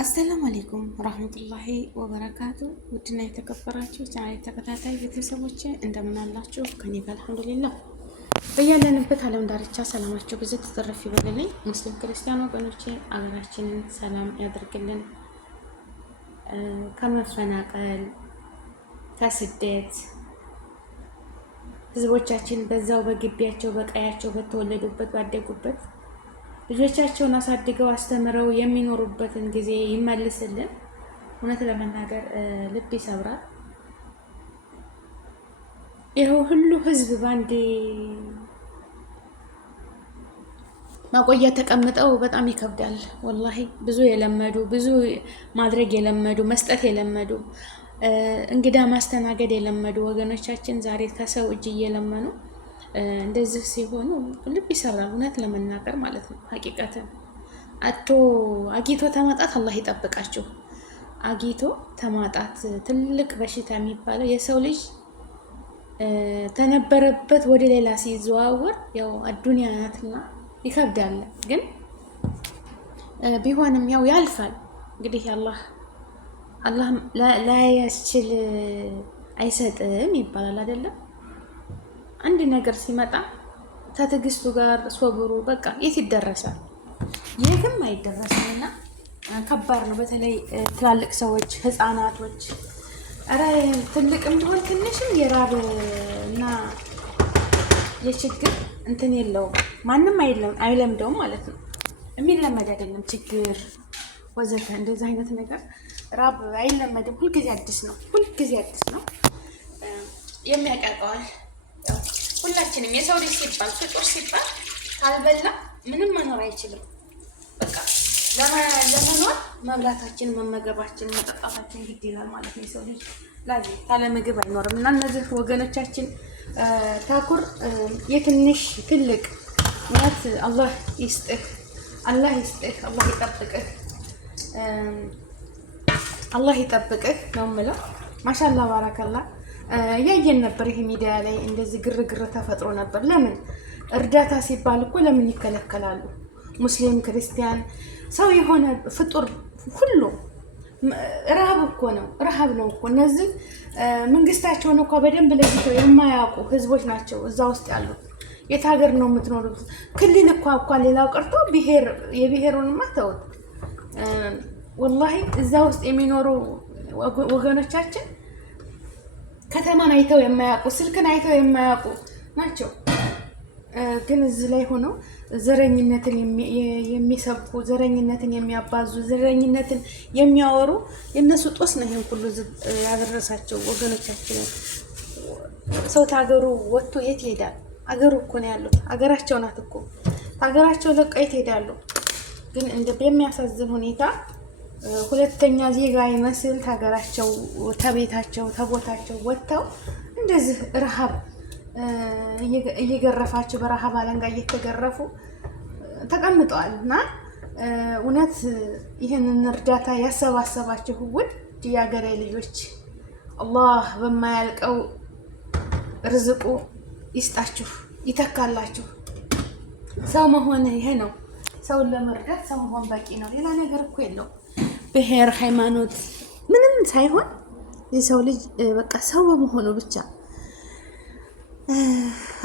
አሰላሙ አለይኩም ረህመቱላሂ ወበረካቱ። ውድና የተከበራችሁ ቻናል ተከታታይ ቤተሰቦች እንደምን አላችሁ? ከኔ ጋር አልሐምዱሊላህ። በያለንበት ዓለም ዳርቻ ሰላማችሁ ብዙ ተተረፍ ይበልልኝ። ሙስሊም ክርስቲያን ወገኖቼ አገራችንን ሰላም ያደርግልን። ከመፈናቀል ከስደት ህዝቦቻችን በዛው በግቢያቸው በቀያቸው በተወለዱበት ባደጉበት ልጆቻቸውን አሳድገው አስተምረው የሚኖሩበትን ጊዜ ይመልስልን። እውነት ለመናገር ልብ ይሰብራል። ይኸው ሁሉ ህዝብ ባንዴ ማቆያ ተቀምጠው በጣም ይከብዳል። ወላሂ ብዙ የለመዱ ብዙ ማድረግ የለመዱ መስጠት የለመዱ እንግዳ ማስተናገድ የለመዱ ወገኖቻችን ዛሬ ከሰው እጅ እየለመኑ እንደዚህ ሲሆኑ ልብ ይሰብራል። እውነት ለመናገር ማለት ነው። ሀቂቀትን አጊቶ ተማጣት አላህ ይጠብቃችሁ። አጊቶ ተማጣት ትልቅ በሽታ የሚባለው የሰው ልጅ ተነበረበት ወደ ሌላ ሲዘዋወር ያው አዱንያ ናትና ይከብዳል። ግን ቢሆንም ያው ያልፋል። እንግዲህ አላህ ላያስችል አይሰጥም ይባላል አይደለም? አንድ ነገር ሲመጣ ከትዕግስቱ ጋር ሶብሩ በቃ የት ይደረሳል? የትም አይደረስም። እና ከባድ ነው። በተለይ ትላልቅ ሰዎች፣ ህፃናቶች፣ ኧረ ትልቅም ቢሆን ትንሽም የራብ እና የችግር እንትን የለውም። ማንም አይለምደውም ማለት ነው። የሚለመድ አይደለም ችግር ወዘተ እንደዚህ አይነት ነገር ራብ አይለመድም። ሁልጊዜ አዲስ ነው። ሁልጊዜ አዲስ ነው። የሚያቃቀዋል ሁላችንም የሰው ልጅ ሲባል ፍጡር ሲባል ካልበላ ምንም መኖር አይችልም። በቃ ለመኖር መብላታችን፣ መመገባችን፣ መጠጣታችን ግድ ይላል ማለት ነው። የሰው ልጅ ላዚህ ካለ ምግብ አይኖርም። እና እነዚህ ወገኖቻችን ታኩር የትንሽ ትልቅ እውነት አላህ ይስጥህ፣ አላህ ይስጥህ፣ አላህ ይጠብቅህ፣ አላህ ይጠብቅህ ነው የምለው። ማሻአላህ ባረከላህ። እያየን ነበር። ይሄ ሚዲያ ላይ እንደዚህ ግርግር ተፈጥሮ ነበር። ለምን እርዳታ ሲባል እኮ ለምን ይከለከላሉ? ሙስሊም ክርስቲያን ሰው የሆነ ፍጡር ሁሉ ረሃብ እኮ ነው፣ ረሃብ ነው እኮ። እነዚህ መንግስታቸውን እኮ በደንብ ለይተው የማያውቁ ህዝቦች ናቸው እዛ ውስጥ ያሉት። የት ሀገር ነው የምትኖሩት? ክልል እኮ ሌላው ቀርቶ የብሔሩንማ ተውት። ወላሂ እዛ ውስጥ የሚኖሩ ወገኖቻችን ከተማን አይተው የማያውቁ ስልክን አይተው የማያውቁ ናቸው። ግን እዚህ ላይ ሆነው ዘረኝነትን የሚሰብኩ ዘረኝነትን የሚያባዙ ዘረኝነትን የሚያወሩ የእነሱ ጦስ ነው ይሄን ሁሉ ያደረሳቸው ወገኖቻችንን። ሰው ታገሩ ወጥቶ የት ይሄዳል? አገሩ እኮ ነው ያሉት። አገራቸው ናት እኮ። ሀገራቸው ለቀው የት ይሄዳሉ? ግን በሚያሳዝን ሁኔታ ሁለተኛ ዜጋ ይመስል ሀገራቸው ተቤታቸው ተቦታቸው ወጥተው እንደዚህ ረሃብ እየገረፋቸው በረሃብ አለንጋ እየተገረፉ ተቀምጠዋል። እና እውነት ይህንን እርዳታ ያሰባሰባችሁ ውድ የአገሬ ልጆች አላህ በማያልቀው ርዝቁ ይስጣችሁ፣ ይተካላችሁ። ሰው መሆን ይሄ ነው። ሰውን ለመርዳት ሰው መሆን በቂ ነው። ሌላ ነገር እኮ የለውም። ብሔር፣ ሃይማኖት ምንም ሳይሆን የሰው ልጅ በቃ ሰው በመሆኑ ብቻ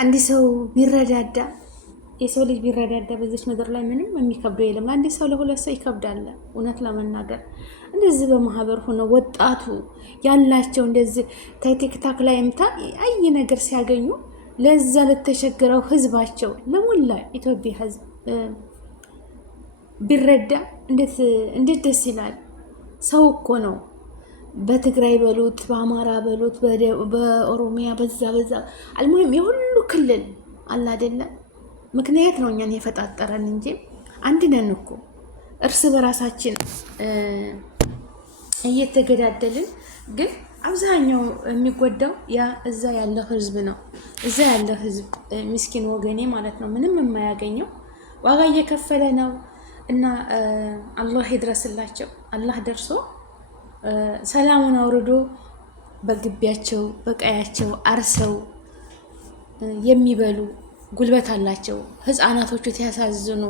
አንድ ሰው ቢረዳዳ የሰው ልጅ ቢረዳዳ በዚች ምድር ላይ ምንም የሚከብደው የለም። አንድ ሰው ለሁለት ሰው ይከብዳል። እውነት ለመናገር እንደዚህ በማህበር ሆነ ወጣቱ ያላቸው እንደዚህ ቲክታክ ላይ አይ ነገር ሲያገኙ ለዛ ለተቸገረው ህዝባቸው ለሞላ ኢትዮጵያ ህዝብ ቢረዳ እንዴት ደስ ይላል። ሰው እኮ ነው። በትግራይ በሉት በአማራ በሉት በኦሮሚያ በዛ አልሙሂም የሁሉ ክልል አለ አይደለም። ምክንያት ነው እኛን የፈጣጠረን እንጂ አንድ ነን እኮ። እርስ በራሳችን እየተገዳደልን ግን አብዛኛው የሚጎዳው ያ እዛ ያለው ህዝብ ነው። እዛ ያለው ህዝብ ምስኪን ወገኔ ማለት ነው። ምንም የማያገኘው ዋጋ እየከፈለ ነው። እና አላህ ይድረስላቸው። አላህ ደርሶ ሰላሙን አውርዶ በግቢያቸው በቀያቸው አርሰው የሚበሉ ጉልበት አላቸው። ህፃናቶቹ ሲያሳዝኑ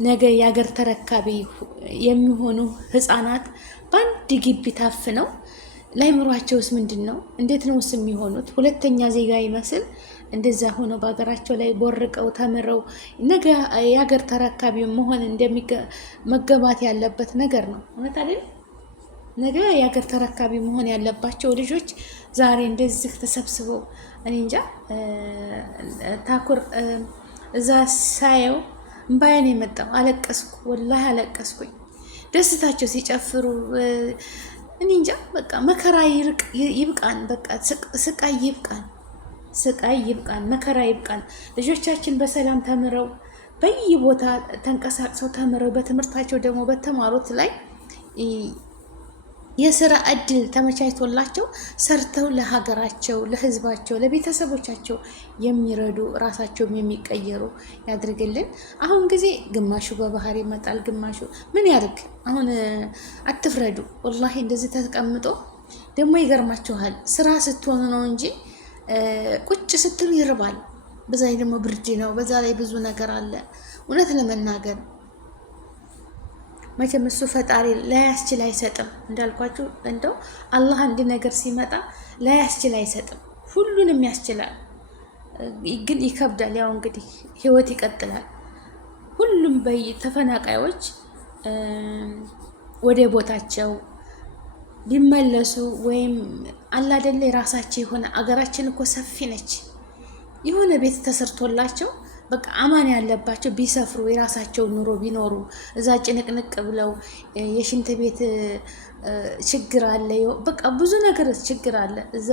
ነገ የሀገር ተረካቢ የሚሆኑ ህፃናት በአንድ ግቢ ታፍነው ላይምሯቸውስ ምንድን ነው? እንዴት ነውስ የሚሆኑት? ሁለተኛ ዜጋ ይመስል እንደዛ ሆነው በሀገራቸው ላይ ቦርቀው ተምረው ነገ የሀገር ተረካቢ መሆን መገባት ያለበት ነገር ነው። እውነት አይደል? ነገ የሀገር ተረካቢ መሆን ያለባቸው ልጆች ዛሬ እንደዚህ ተሰብስበው እኔ እንጃ። ታኩር እዛ ሳየው እምባዬን የመጣው አለቀስኩ፣ ወላሂ አለቀስኩኝ። ደስታቸው ሲጨፍሩ እኔ እንጃ። በቃ መከራ ይብቃን፣ በቃ ስቃይ ይብቃን፣ ስቃይ ይብቃን፣ መከራ ይብቃን። ልጆቻችን በሰላም ተምረው በየቦታ ተንቀሳቅሰው ተምረው በትምህርታቸው ደግሞ በተማሩት ላይ የስራ እድል ተመቻችቶላቸው ሰርተው ለሀገራቸው፣ ለህዝባቸው፣ ለቤተሰቦቻቸው የሚረዱ ራሳቸውም የሚቀየሩ ያድርግልን። አሁን ጊዜ ግማሹ በባህር ይመጣል፣ ግማሹ ምን ያድርግ። አሁን አትፍረዱ። ወላሂ እንደዚህ ተቀምጦ ደግሞ ይገርማችኋል። ስራ ስትሆኑ ነው እንጂ ቁጭ ስትሉ ይርባል። በዛ ላይ ደግሞ ብርድ ነው። በዛ ላይ ብዙ ነገር አለ። እውነት ለመናገር መቼም እሱ ፈጣሪ ላያስችል አይሰጥም። እንዳልኳችሁ እንደው አላህ አንድ ነገር ሲመጣ ላያስችል አይሰጥም፣ ሁሉንም ያስችላል። ግን ይከብዳል። ያው እንግዲህ ህይወት ይቀጥላል። ሁሉም ተፈናቃዮች ወደ ቦታቸው ሊመለሱ ወይም አላደለ የራሳቸው የሆነ አገራችን እኮ ሰፊ ነች። የሆነ ቤት ተሰርቶላቸው በቃ አማን ያለባቸው ቢሰፍሩ የራሳቸውን ኑሮ ቢኖሩ እዛ ጭንቅንቅ ብለው የሽንት ቤት ችግር አለ፣ በቃ ብዙ ነገር ችግር አለ እዛ።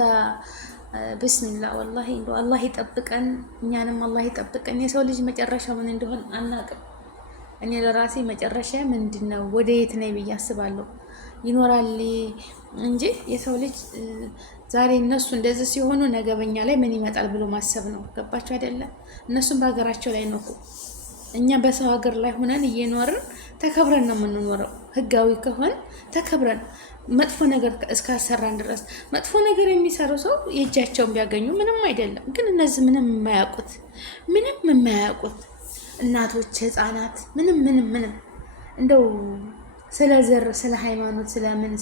ብስሚላ ወላሂ እንደው አላህ ይጠብቀን፣ እኛንም አላህ ይጠብቀን። የሰው ልጅ መጨረሻ ምን እንደሆነ አናውቅም። እኔ ለራሴ መጨረሻ ምንድን ነው ወደ የት ነኝ ብዬ አስባለሁ። ይኖራል እንጂ የሰው ልጅ ዛሬ እነሱ እንደዚህ ሲሆኑ ነገ በኛ ላይ ምን ይመጣል ብሎ ማሰብ ነው። ገባችሁ አይደለም? እነሱም በሀገራቸው ላይ ነው። እኛ በሰው ሀገር ላይ ሆነን እየኖርን ተከብረን ነው የምንኖረው። ህጋዊ ከሆን ተከብረን መጥፎ ነገር እስካሰራን ድረስ መጥፎ ነገር የሚሰሩ ሰው የእጃቸውን ቢያገኙ ምንም አይደለም። ግን እነዚህ ምንም የማያውቁት እናቶች፣ ህፃናት ምንም እንደው ስለ ዘር፣ ስለ ሃይማኖት፣ ስለምን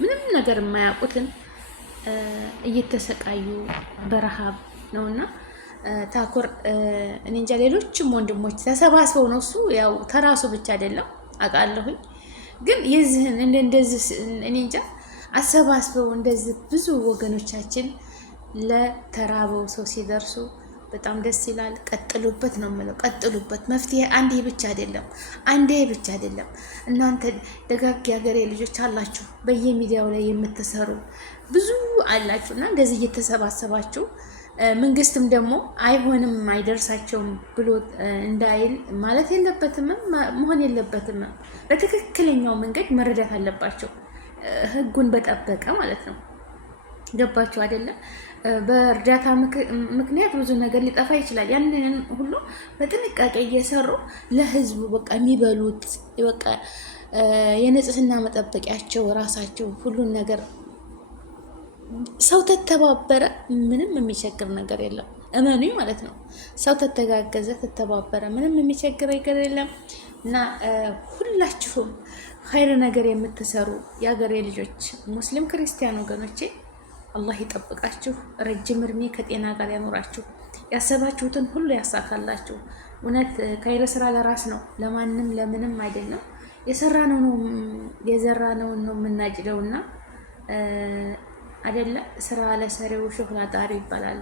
ምንም ነገር የማያውቁትን እየተሰቃዩ በረሃብ ነውና ታኩር እኔ እንጃ። ሌሎችም ወንድሞች ተሰባስበው ነው እሱ ያው ተራሱ ብቻ አይደለም አውቃለሁኝ። ግን የዚህን እንደዚህ እኔ እንጃ አሰባስበው እንደዚህ ብዙ ወገኖቻችን ለተራበው ሰው ሲደርሱ በጣም ደስ ይላል። ቀጥሉበት ነው የምለው፣ ቀጥሉበት። መፍትሄ አንዴ ብቻ አይደለም። እናንተ ደጋግ የሀገሬ ልጆች አላችሁ፣ በየሚዲያው ላይ የምትሰሩ ብዙ አላችሁ እና እንደዚህ እየተሰባሰባችሁ መንግስትም ደግሞ አይሆንም አይደርሳቸውም ብሎ እንዳይል ማለት የለበትም፣ መሆን የለበትም። በትክክለኛው መንገድ መረዳት አለባቸው፣ ህጉን በጠበቀ ማለት ነው። ገባችሁ አይደለም? በእርዳታ ምክንያት ብዙ ነገር ሊጠፋ ይችላል። ያንን ሁሉ በጥንቃቄ እየሰሩ ለህዝቡ በቃ የሚበሉት በቃ የንጽህና መጠበቂያቸው ራሳቸው ሁሉን ነገር ሰው ተተባበረ ምንም የሚቸግር ነገር የለም። እመኑኝ ማለት ነው። ሰው ተተጋገዘ ተተባበረ ምንም የሚቸግር ነገር የለም። እና ሁላችሁም ኸይር ነገር የምትሰሩ የሀገሬ ልጆች ሙስሊም ክርስቲያን ወገኖቼ አላህ ይጠብቃችሁ፣ ረጅም እድሜ ከጤና ጋር ያኖራችሁ፣ ያሰባችሁትን ሁሉ ያሳካላችሁ። እውነት ኸይር ስራ ለራስ ነው፣ ለማንም ለምንም አይደለም። የዘራነውን ነው የምናጭደውና አይደለ? ስራ ለሰሪው ሾህ ላጣሪው ይባላል።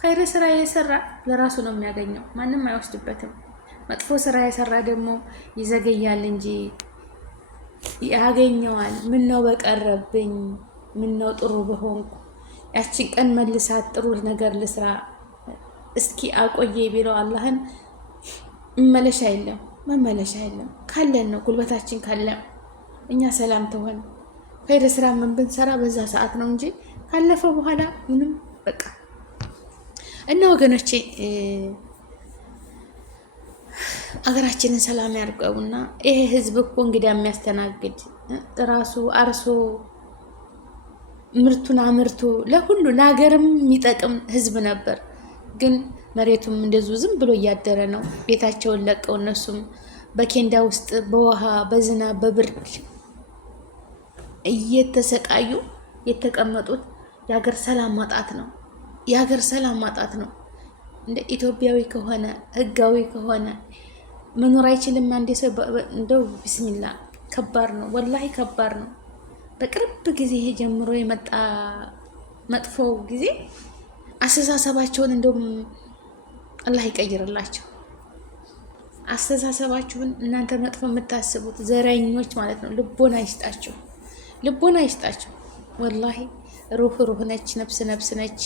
ኸይር ስራ የሰራ ለራሱ ነው የሚያገኘው፣ ማንም አይወስድበትም። መጥፎ ስራ የሰራ ደግሞ ይዘገያል እንጂ ያገኘዋል። ምን ነው በቀረብኝ፣ ምን ነው ጥሩ በሆንኩ፣ ያችን ቀን መልሳት ጥሩ ነገር ልስራ እስኪ አቆየ ቢለው አላህን መመለሻ የለም። ካለን ነው ጉልበታችን ካለ እኛ ሰላም ተሆን ኸይር ስራ ምን ብንሰራ በዛ ሰዓት ነው እንጂ ካለፈ በኋላ ምንም በቃ። እና ወገኖቼ አገራችንን ሰላም ያርገውና ይሄ ህዝብ እኮ እንግዲህ የሚያስተናግድ ራሱ አርሶ ምርቱን አምርቶ ለሁሉ ለሀገርም የሚጠቅም ህዝብ ነበር። ግን መሬቱም እንደዚሁ ዝም ብሎ እያደረ ነው። ቤታቸውን ለቀው እነሱም በኬንዳ ውስጥ በውሃ በዝናብ በብርድ እየተሰቃዩ የተቀመጡት የሀገር ሰላም ማጣት ነው። የሀገር ሰላም ማጣት ነው። እንደ ኢትዮጵያዊ ከሆነ ህጋዊ ከሆነ መኖር አይችልም። አንዴ ሰው እንደው ቢስሚላ ከባድ ነው፣ ወላሂ ከባድ ነው። በቅርብ ጊዜ ጀምሮ የመጣ መጥፎ ጊዜ አስተሳሰባቸውን እንደውም አላህ ይቀይርላቸው። አስተሳሰባችሁን እናንተ መጥፎ የምታስቡት ዘረኞች ማለት ነው። ልቦና ይስጣችሁ፣ ልቦና ይስጣችሁ። ወላሂ ሩህ ነች፣ ነፍስ ነች።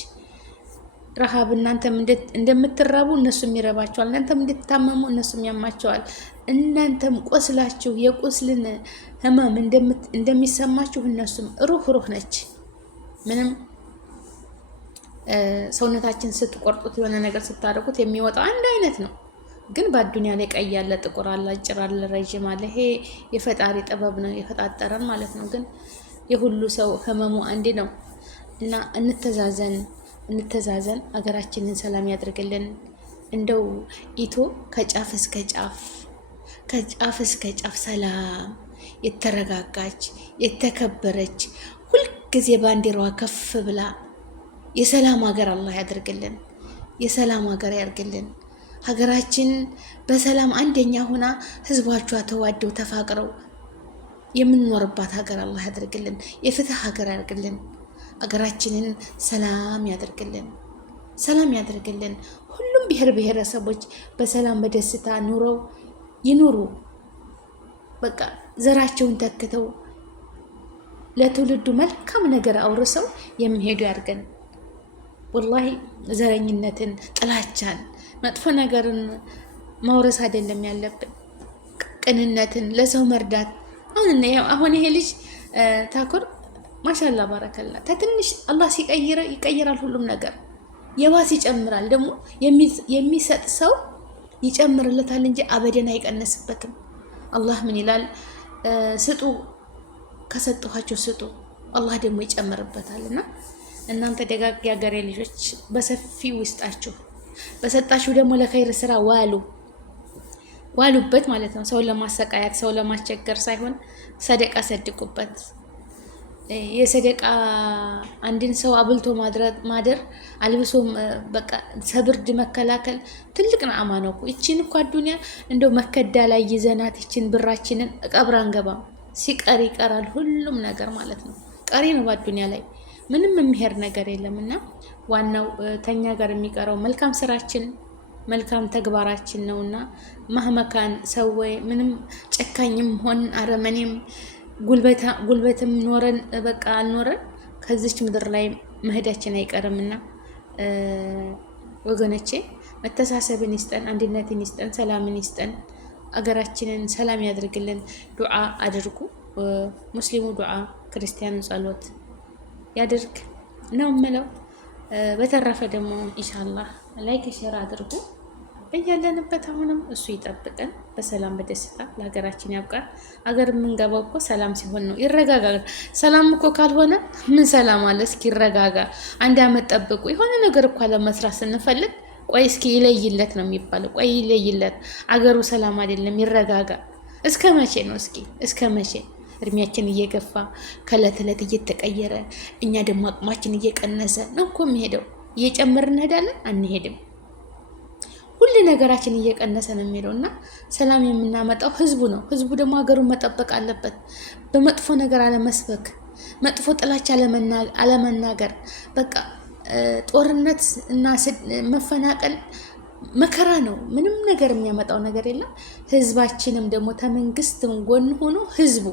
ረሃብ እናንተም እንደምትራቡ እነሱም ይረባቸዋል። እናንተም እንድትታመሙ እነሱም ያማቸዋል። እናንተም ቆስላችሁ የቁስልን ህመም እንደሚሰማችሁ እነሱም ሩህ ነች። ምንም ሰውነታችን ስትቆርጡት የሆነ ነገር ስታደርጉት የሚወጣው አንድ አይነት ነው። ግን በአዱንያ ላይ ቀይ ያለ፣ ጥቁር አለ፣ አጭር አለ፣ ረጅም አለ። ይሄ የፈጣሪ ጥበብ ነው፣ የፈጣጠረን ማለት ነው። ግን የሁሉ ሰው ህመሙ አንድ ነው እና እንተዛዘን፣ አገራችንን ሰላም ያድርግልን። እንደው ኢቶ ከጫፍ እስከ ጫፍ ሰላም የተረጋጋች የተከበረች ሁልጊዜ ባንዲራዋ ከፍ ብላ የሰላም ሀገር አላህ ያድርግልን። የሰላም ሀገር ያድርግልን። ሀገራችን በሰላም አንደኛ ሆና ህዝቦቿ ተዋደው ተፋቅረው የምንኖርባት ሀገር አላህ ያድርግልን። የፍትህ ሀገር ያድርግልን። ሀገራችንን ሰላም ያድርግልን። ሰላም ያድርግልን። ሁሉም ብሔር ብሔረሰቦች በሰላም በደስታ ኑረው ይኑሩ። በቃ ዘራቸውን ተክተው ለትውልዱ መልካም ነገር አውርሰው የሚሄዱ ያድርገን። ወላሂ ዘረኝነትን፣ ጥላቻን፣ መጥፎ ነገርን ማውረስ አይደለም ያለብን፣ ቅንነትን፣ ለሰው መርዳት። አሁን ይሄ ልጅ ታኩር ማሻላ ባረከላ ተትንሽ አላህ ይቀይራል ሁሉም ነገር የባስ ይጨምራል። ደግሞ የሚሰጥ ሰው ይጨምርለታል እንጂ አበደን አይቀነስበትም። አላህ ምን ይላል? ስጡ፣ ከሰጠኋቸው ስጡ፣ አላህ ደግሞ ይጨምርበታል። እና እናንተ ደጋግ የሀገሬ ልጆች በሰፊው ውስጣችሁ በሰጣችሁ ደግሞ ለኸይር ስራ ዋሉበት ማለት ነው። ሰው ለማሰቃያት ሰው ለማስቸገር ሳይሆን ሰደቃ ሰድቁበት። የሰደቃ አንድን ሰው አብልቶ ማደር አልብሶ በቃ ሰብርድ መከላከል ትልቅ ነዓማ ነው እኮ። ይቺን እኮ አዱንያ እንደው መከዳ ላይ ይዘናት ይቺን ብራችንን ቀብር አንገባም። ሲቀር ይቀራል ሁሉም ነገር ማለት ነው። ቀሪ ነው በአዱንያ ላይ ምንም የሚሄድ ነገር የለምና ዋናው ተኛ ጋር የሚቀረው መልካም ስራችን መልካም ተግባራችን ነውና ማህመካን ሰው ምንም ጨካኝም ሆን አረመኔም ጉልበትም ኖረን በቃ አልኖረን ከዚች ምድር ላይ መሄዳችን አይቀርምና ወገኖቼ መተሳሰብን ይስጠን፣ አንድነትን ይስጠን፣ ሰላምን ይስጠን፣ አገራችንን ሰላም ያድርግልን። ዱዓ አድርጉ። ሙስሊሙ ዱዓ፣ ክርስቲያኑ ጸሎት ያድርግ ነው የምለው። በተረፈ ደግሞ ኢንሻአላህ ላይክ ሼር አድርጉ። በያለንበት አሁንም እሱ ይጠብቀን በሰላም በደስታ ለሀገራችን ያብቃን። አገር የምንገባው እኮ ሰላም ሲሆን ነው። ይረጋጋ። ሰላም እኮ ካልሆነ ምን ሰላም አለ? እስኪ ይረጋጋ። አንድ አመት ጠብቁ። የሆነ ነገር እኮ ለመስራት ስንፈልግ ቆይ እስኪ ይለይለት ነው የሚባለው። ቆይ ይለይለት። አገሩ ሰላም አይደለም፣ ይረጋጋ። እስከ መቼ ነው? እስኪ እስከ መቼ? እድሜያችን እየገፋ ከእለት እለት እየተቀየረ እኛ ደግሞ አቅማችን እየቀነሰ ነው እኮ የሚሄደው። እየጨመርን እንሄዳለን? አንሄድም። ሁሉ ነገራችን እየቀነሰ ነው የሚሄደው እና ሰላም የምናመጣው ህዝቡ ነው። ህዝቡ ደግሞ ሀገሩን መጠበቅ አለበት። በመጥፎ ነገር አለመስበክ፣ መጥፎ ጥላቻ አለመናገር። በቃ ጦርነት እና መፈናቀል መከራ ነው። ምንም ነገር የሚያመጣው ነገር የለም። ህዝባችንም ደግሞ ተመንግስትም ጎን ሆኖ ህዝቡ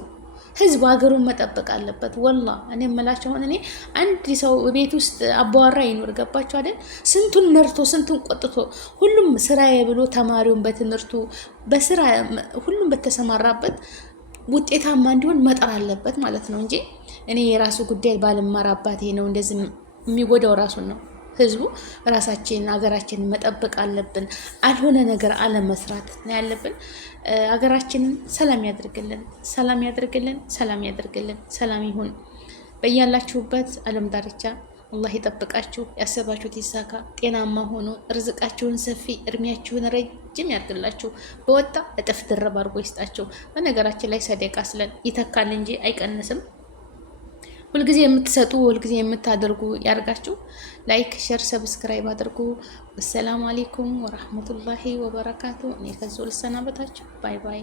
ሀገሩን መጠበቅ አለበት። ወላ እኔ የምላቸው አሁን እኔ አንድ ሰው ቤት ውስጥ አባወራ ይኖር ገባቸው አይደል? ስንቱን መርቶ ስንቱን ቆጥቶ ሁሉም ስራዬ ብሎ ተማሪውን በትምህርቱ በስራ ሁሉም በተሰማራበት ውጤታማ እንዲሆን መጣር አለበት ማለት ነው እንጂ እኔ የራሱ ጉዳይ ባልማራባት ነው እንደዚህ የሚጎዳው ራሱን ነው። ህዝቡ ራሳችን ሀገራችንን መጠበቅ አለብን። አልሆነ ነገር አለመስራት ነው ያለብን። ሀገራችንን ሰላም ያድርግልን፣ ሰላም ያድርግልን፣ ሰላም ያድርግልን። ሰላም ይሁን በያላችሁበት ዓለም ዳርቻ። አላህ ይጠብቃችሁ፣ ያሰባችሁት ይሳካ፣ ጤናማ ሆኖ ርዝቃችሁን ሰፊ፣ እድሜያችሁን ረጅም ያድርግላችሁ። በወጣ እጥፍ ድርብ አድርጎ ይስጣችሁ። በነገራችን ላይ ሰደቃ ስለን ይተካል እንጂ አይቀንስም። ሁልጊዜ የምትሰጡ ሁልጊዜ የምታደርጉ ያርጋችሁ። ላይክ፣ ሼር፣ ሰብስክራይብ አድርጉ። ወሰላሙ አሌይኩም ወራህመቱላሂ ወበረካቱ። እኔ ከዚሁ ልሰናበታችሁ። ባይ ባይ።